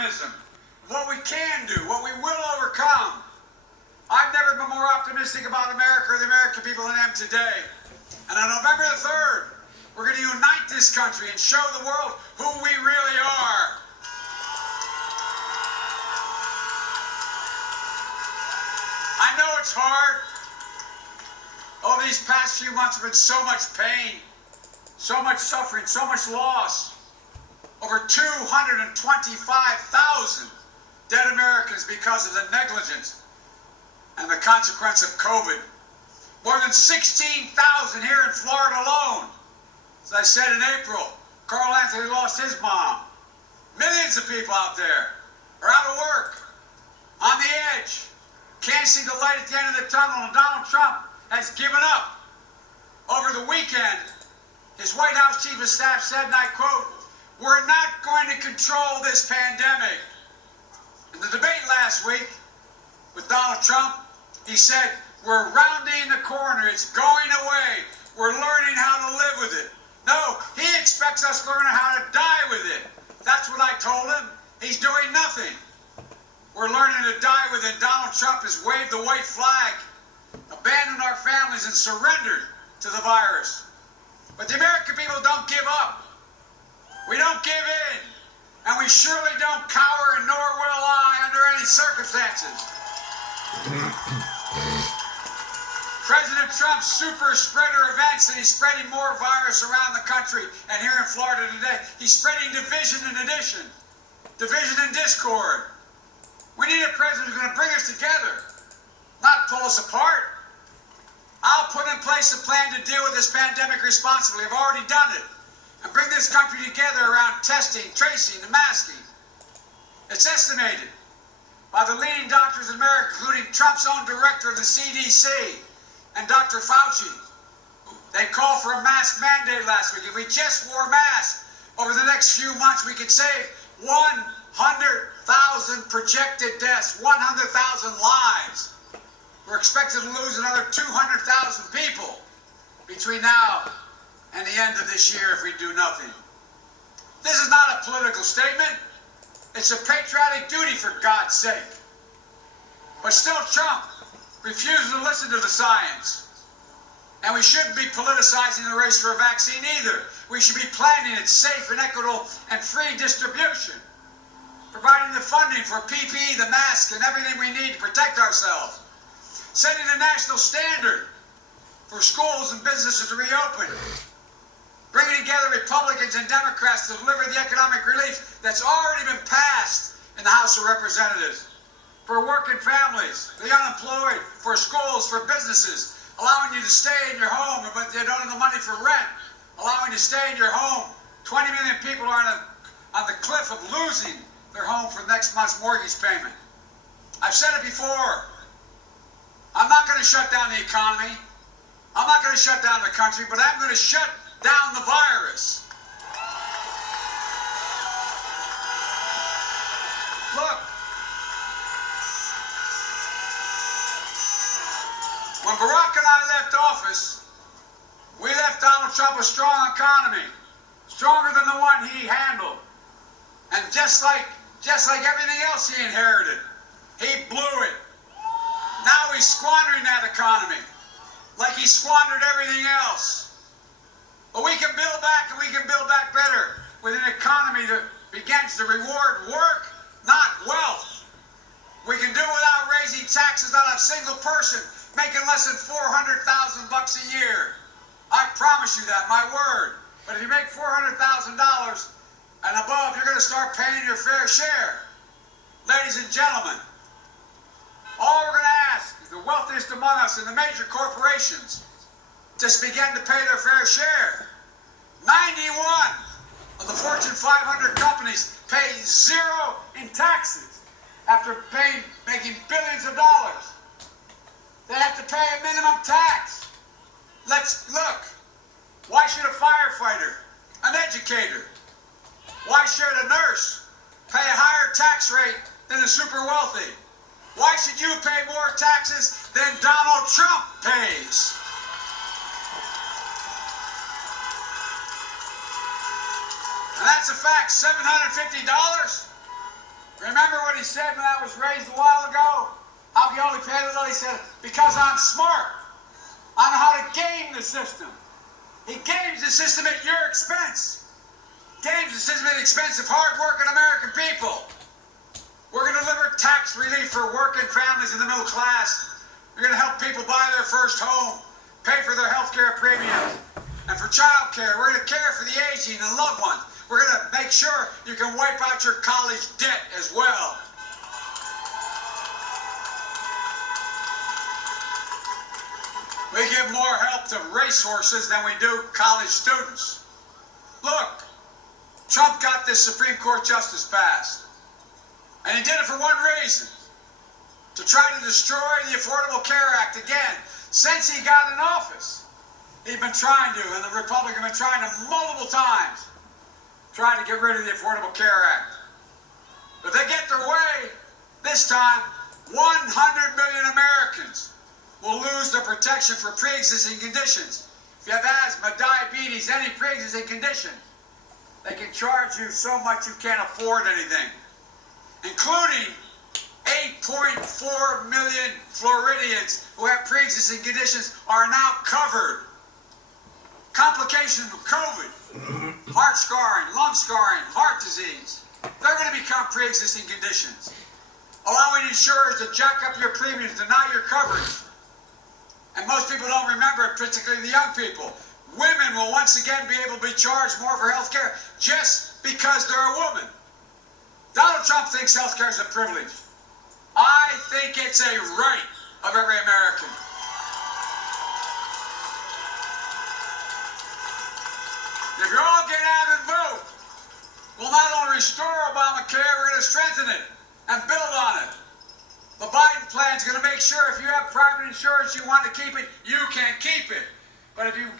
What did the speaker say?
optimism, what we can do, what we will overcome. I've never been more optimistic about America or the American people than I am today. And on November the 3rd, we're going to unite this country and show the world who we really are. I know it's hard. Oh, these past few months have been so much pain, so much suffering, so much loss. Over 225,000 dead Americans because of the negligence and the consequence of COVID. More than 16,000 here in Florida alone. As I said in April, Carl Anthony lost his mom. Millions of people out there are out of work, on the edge, can't see the light at the end of the tunnel, and Donald Trump has given up. Over the weekend, his White House Chief of Staff said, and I quote, "We're not going to control this pandemic." In the debate last week with Donald Trump, he said, "We're rounding the corner. It's going away. We're learning how to live with it." No, he expects us learning how to die with it. That's what I told him. He's doing nothing. We're learning to die with it. Donald Trump has waved the white flag, abandoned our families, and surrendered to the virus. But the American people don't give up. We don't give in. And we surely don't cower, and nor will I under any circumstances. President Trump's super spreader events, and he's spreading more virus around the country. And here in Florida today, he's spreading division and addition, division and discord. We need a president who's going to bring us together, not pull us apart. I'll put in place a plan to deal with this pandemic responsibly. I've already done it. And bring this country together around testing, tracing, and masking. It's estimated by the leading doctors in America, including Trump's own director of the CDC and Dr. Fauci. They called for a mask mandate last week. If we just wore masks over the next few months, we could save 100,000 projected deaths, 100,000 lives. We're expected to lose another 200,000 people between now and the end of this year if we do nothing. This is not a political statement. It's a patriotic duty, for God's sake. But still, Trump refuses to listen to the science. And we shouldn't be politicizing the race for a vaccine either. We should be planning its safe and equitable and free distribution, providing the funding for PPE, the mask, and everything we need to protect ourselves, setting a national standard for schools and businesses to reopen, bringing together Republicans and Democrats to deliver the economic relief that's already been passed in the House of Representatives, for working families, the unemployed, for schools, for businesses, allowing you to stay in your home, but they don't have the money for rent, allowing you to stay in your home. 20 million people are on the cliff of losing their home for next month's mortgage payment. I've said it before. I'm not going to shut down the economy. I'm not going to shut down the country, but I'm going to shut down the virus. Look, when Barack and I left office, we left Donald Trump a strong economy, stronger than the one he handled. And just like everything else he inherited, he blew it. Now he's squandering that economy like he squandered everything else. But we can build back, and we can build back better with an economy that begins to reward work, not wealth. We can do it without raising taxes on a single person making less than $400,000 a year. I promise you that, my word. But if you make $400,000 and above, you're going to start paying your fair share. Ladies and gentlemen, all we're going to ask is the wealthiest among us and the major corporations just began to pay their fair share. 91 of the Fortune 500 companies pay zero in taxes after making billions of dollars. They have to pay a minimum tax. Let's look. Why should a firefighter, an educator, why should a nurse pay a higher tax rate than the super wealthy? Why should you pay more taxes than Donald Trump pays? And that's a fact. $750? he said when I was raised a while ago? How he only paid a little? He said, because I'm smart. I know how to game the system. He games the system at your expense. Games the system at the expense of hard-working American people. We're going to deliver tax relief for working families in the middle class. We're going to help people buy their first home, pay for their health care premiums, and for child care. We're going to care for the aging and loved ones. We're going to make sure you can wipe out your college debt as well. We give more help to racehorses than we do college students. Look, Trump got this Supreme Court justice passed. And he did it for one reason. To try to destroy the Affordable Care Act again. Since he got in office, he's been trying to, and the Republicans have been trying to multiple times, try to get rid of the Affordable Care Act. If they get their way, this time, 100 million Americans will lose their protection for pre-existing conditions. If you have asthma, diabetes, any pre-existing condition, they can charge you so much you can't afford anything, including 8.4 million Floridians who have pre-existing conditions are now covered. Complications of COVID, heart scarring, lung scarring, heart disease, they're going to become pre-existing conditions. Allowing insurers to jack up your premiums, deny your coverage. And most people don't remember it, particularly the young people. Women will once again be able to be charged more for health care just because they're a woman. Donald Trump thinks health care is a privilege. I think it's a right of every American. If you all get out and vote, we'll not only restore Obamacare, we're going to strengthen it and build on it. The Biden plan is going to make sure if you have private insurance, you want to keep it, you can keep it. But if you